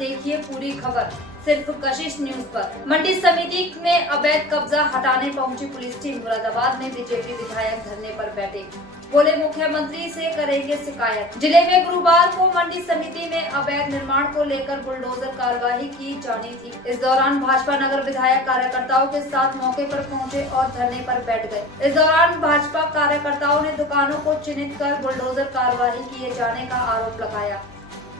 देखिए पूरी खबर सिर्फ कशिश न्यूज पर। मंडी समिति में अवैध कब्जा हटाने पहुंची पुलिस टीम। मुरादाबाद में बीजेपी विधायक धरने पर बैठे, बोले मुख्यमंत्री से करेंगे शिकायत। जिले में गुरुवार को मंडी समिति में अवैध निर्माण को लेकर बुलडोजर कार्रवाई की जानी थी। इस दौरान भाजपा नगर विधायक कार्यकर्ताओं के साथ मौके पर पहुंचे और धरने पर बैठ गए। इस दौरान भाजपा कार्यकर्ताओं ने दुकानों को चिन्हित कर बुलडोजर कार्रवाई किए जाने का आरोप लगाया।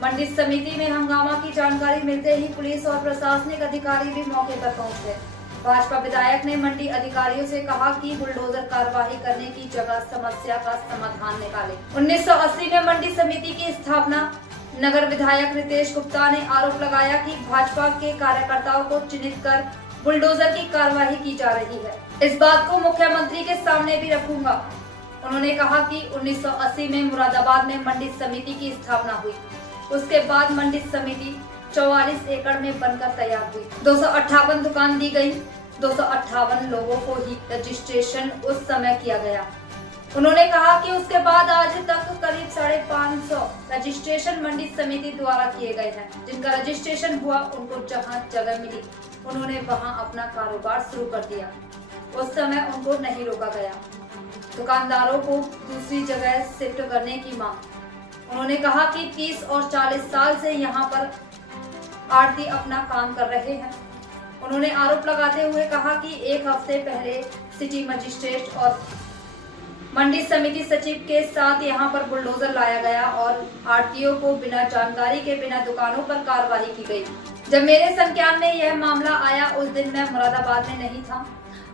मंडी समिति में हंगामा की जानकारी मिलते ही पुलिस और प्रशासनिक अधिकारी भी मौके पर पहुंच गए। भाजपा विधायक ने मंडी अधिकारियों से कहा कि बुलडोजर कार्रवाई करने की जगह समस्या का समाधान निकाले। 1980 में मंडी समिति की स्थापना। नगर विधायक रितेश गुप्ता ने आरोप लगाया कि भाजपा के कार्यकर्ताओं को चिन्हित कर बुलडोजर की कार्रवाई की जा रही है। इस बात को मुख्यमंत्री के सामने भी रखूंगा। उन्होंने कहा कि 1980 में मुरादाबाद में मंडी समिति की स्थापना हुई। उसके बाद मंडी समिति 44 एकड़ में बनकर तैयार हुई। 258 दुकान दी गई। 258 लोगों को ही रजिस्ट्रेशन उस समय किया गया। उन्होंने कहा कि उसके बाद आज तक करीब 550 रजिस्ट्रेशन मंडी समिति द्वारा किए गए हैं। जिनका रजिस्ट्रेशन हुआ उनको जहां जगह मिली उन्होंने वहां अपना कारोबार शुरू कर दिया। उस समय उनको नहीं रोका गया। दुकानदारों को दूसरी जगह शिफ्ट करने की मांग। उन्होंने कहा कि 30 और 40 साल से यहाँ पर आड़ती अपना काम कर रहे हैं। उन्होंने आरोप लगाते हुए कहा कि एक हफ्ते पहले सिटी मजिस्ट्रेट और मंडी समिति सचिव के साथ यहाँ पर बुलडोजर लाया गया और आड़तियों को बिना जानकारी के बिना दुकानों पर कार्रवाई की गई। जब मेरे संज्ञान में यह मामला आया उस दिन मैं मुरादाबाद में नहीं था।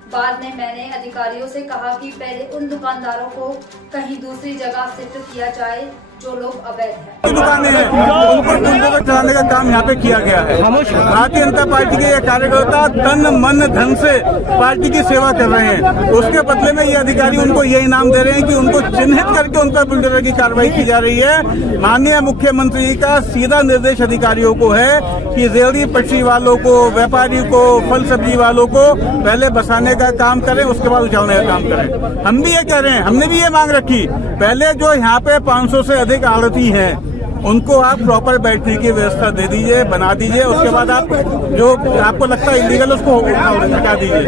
बाद में मैंने अधिकारियों से कहा कि पहले उन दुकानदारों को कहीं दूसरी जगह शिफ्ट किया जाए जो लोग अवैध हैं। दुकानें हैं उनको बुलडोजर चलाने का काम यहाँ पे किया गया है। भारतीय जनता पार्टी के ये कार्यकर्ता तन मन धन से पार्टी की सेवा कर रहे हैं। उसके बदले में ये अधिकारी उनको ये इनाम दे रहे हैं कि उनको चिन्हित करके उन पर बुलडोजर की कार्रवाई की जा रही है। माननीय मुख्यमंत्री का सीधा निर्देश अधिकारियों को है कि रेहड़ी पटरी वालों को, व्यापारी को, फल सब्जी वालों को पहले बसाने का काम करें, उसके बाद उछालने का काम करें। हम भी ये कह रहे हैं, हमने भी ये मांग रखी। पहले जो यहाँ पे 500 से अधिक आड़ती हैं उनको आप प्रॉपर बैठने की व्यवस्था दे दीजिए, बना दीजिए। उसके बाद आप जो आपको लगता है इलीगल उसको हटा दीजिए।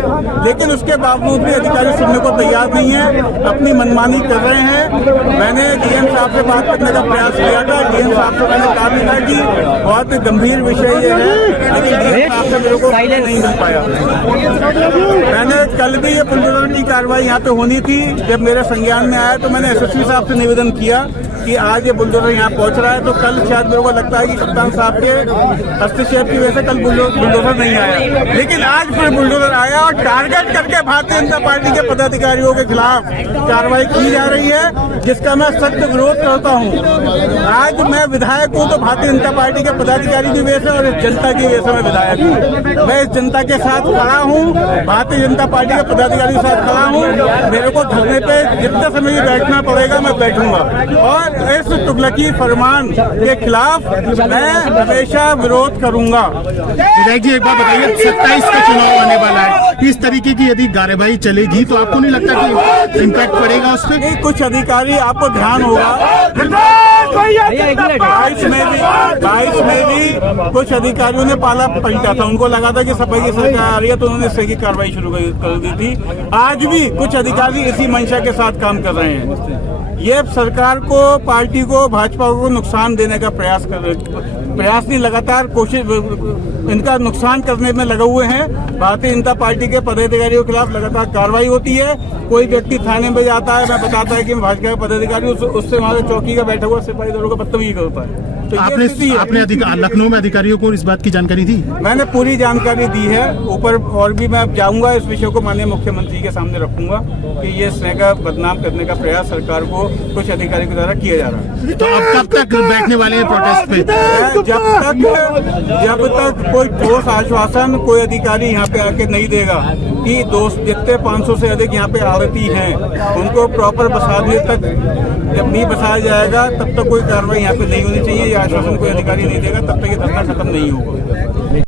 लेकिन उसके बावजूद भी अधिकारी सुनने को तैयार नहीं है, अपनी मनमानी कर रहे हैं। मैंने डीएम साहब से बात करने का प्रयास किया था। डीएम साहब से मैंने कहा भी था कि बहुत गंभीर विषय ये है, लेकिन डीएम साहब से मेरे को नहीं मिल पाया। मैंने कल भी ये बुलडोजर की कार्रवाई यहाँ पे होनी थी। जब मेरे संज्ञान में आया तो मैंने एसएसपी साहब से निवेदन किया कि आज ये बुलडोजर यहाँ पहुँच रहा है, तो कल शायद मेरे को लगता है कि कप्तान साहब के हस्तक्षेप की वजह से कल बुलडोजर नहीं आया। लेकिन आज फिर बुलडोजर आया और टारगेट करके भारतीय जनता पार्टी के पदाधिकारियों के खिलाफ कार्रवाई की जा रही है, जिसका मैं सख्त विरोध करता हूँ। आज मैं विधायक हूँ तो भारतीय जनता पार्टी के पदाधिकारी की वजह से और इस जनता की वजह से मैं विधायक हूँ। मैं इस जनता के साथ खड़ा हूँ, भारतीय जनता पार्टी के पदाधिकारी के साथ खड़ा हूँ। मेरे को धरने पे जितना समय भी बैठना पड़ेगा मैं बैठूंगा और इस तुगलकी फरमान के खिलाफ मैं हमेशा विरोध करूंगा। विधायक जी एक बात बताइए, 27 का चुनाव आने वाला है, इस तरीके की यदि कार्यवाही चलेगी तो आपको नहीं लगता कि इम्पैक्ट पड़ेगा उस पर? कुछ अधिकारी, आपको ध्यान होगा 22 में भी कुछ अधिकारियों ने पाला पलटा था। उनको लगा था कि सफाई की सरकार आ रही है तो उन्होंने इस की कार्रवाई शुरू कर दी थी। आज भी कुछ अधिकारी इसी मंशा के साथ काम कर रहे हैं। ये सरकार को, पार्टी को, भाजपा को नुकसान देने का प्रयास नहीं, लगातार कोशिश इनका नुकसान करने में लगे हुए हैं। भारतीय जनता पार्टी के पदाधिकारियों के खिलाफ लगातार कार्रवाई होती है। कोई व्यक्ति थाने में जाता है, मैं बताता है कि भाजपा के पदाधिकारी उससे वहाँ चौकी का बैठा हुआ सिपाही दलों का बदतमीजी करता है। तो आपने लखनऊ में अधिकारियों को इस बात की जानकारी दी? मैंने पूरी जानकारी दी है। ऊपर और भी मैं जाऊंगा, इस विषय को माननीय मुख्यमंत्री के सामने रखूंगा कि ये स्नेह का बदनाम करने का प्रयास सरकार को कुछ अधिकारियों के द्वारा किया जा रहा है। तो अब कब तक बैठने वाले हैं प्रोटेस्ट पे? जब तक कोई ठोस आश्वासन कोई अधिकारी यहाँ पे आके नहीं देगा कि जितने 500 से अधिक यहाँ पे आड़ती हैं उनको प्रॉपर बसाने तक जब नहीं बसाया जाएगा तब तक कोई कार्रवाई यहाँ पे नहीं होनी चाहिए। ये आश्वासन कोई अधिकारी नहीं देगा तब तक ये धरना खत्म नहीं होगा।